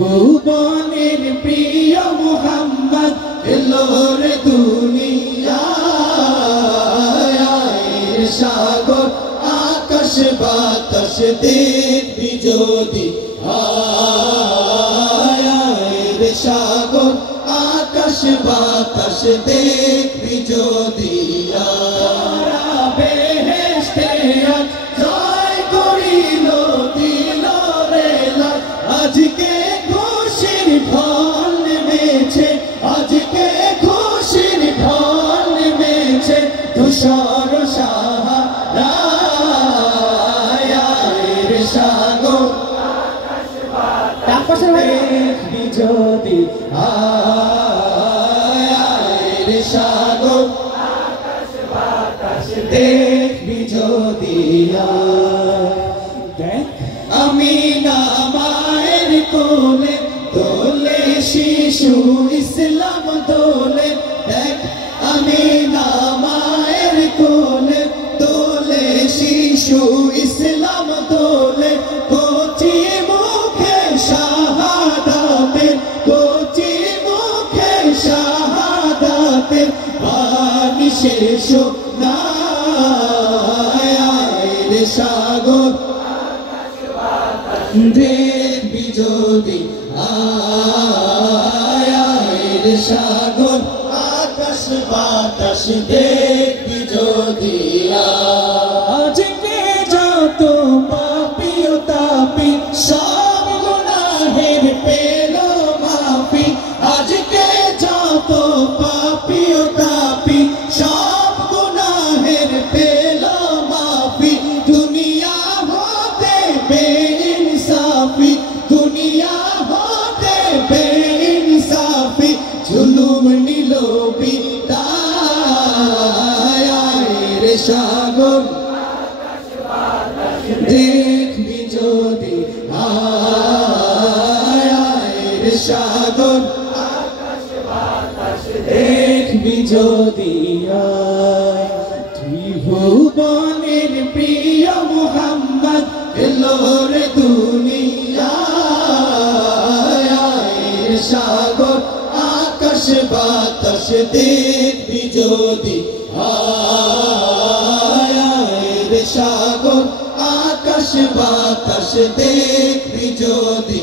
ত্রিভুবনের প্রিয় মুহাম্মদ এলো রে দুনিয়ায় সাগর আকাশ বাতাস দেখবি যদি রে সাগর আকাশ বাতাস দেখবি যদি বেহেশতে জয় করিল দিল রে আজকে খুশির ঢল নেমেছে আজকে খুশির ঢল নেমেছে ধূসর সাহারা রে সাগর দেখবি যদি রে সাগর দেখবি যদি দেখ আমি না মায়ের কোলে দোলে শিশু ইসলাম দোলে দেখ আমি না মায়ের কোলে দোলে শিশু ইসলাম দোলে কচি মুখে শাহাদাতের কচি মুখে শাহাদাতের বাণী শেষ না রে সাগর দেখবি যদি রে সাগর আকাশ বাতাস দেখবি যদি আজকে যত পাপী ও তাপী সব গুনাহের পেল মাফি আজকে যত পাপী ও তাপী সব গুনাহের পেল মাফি দুনিয়া হতে বেইনসাফি দুনিয়া হতে বেইনসাফি জুলুম নিল বিদায় রে সাগর দেখবি যদি রে সাগর দেখবি যদি ত্রিভুবনের প্রিয় মুহাম্মদ এলো রে দুনিয়ায় সাগর আকাশ বাতাস দেখবি যদি রে সাগর আকাশ বাতাস দেখবি যদি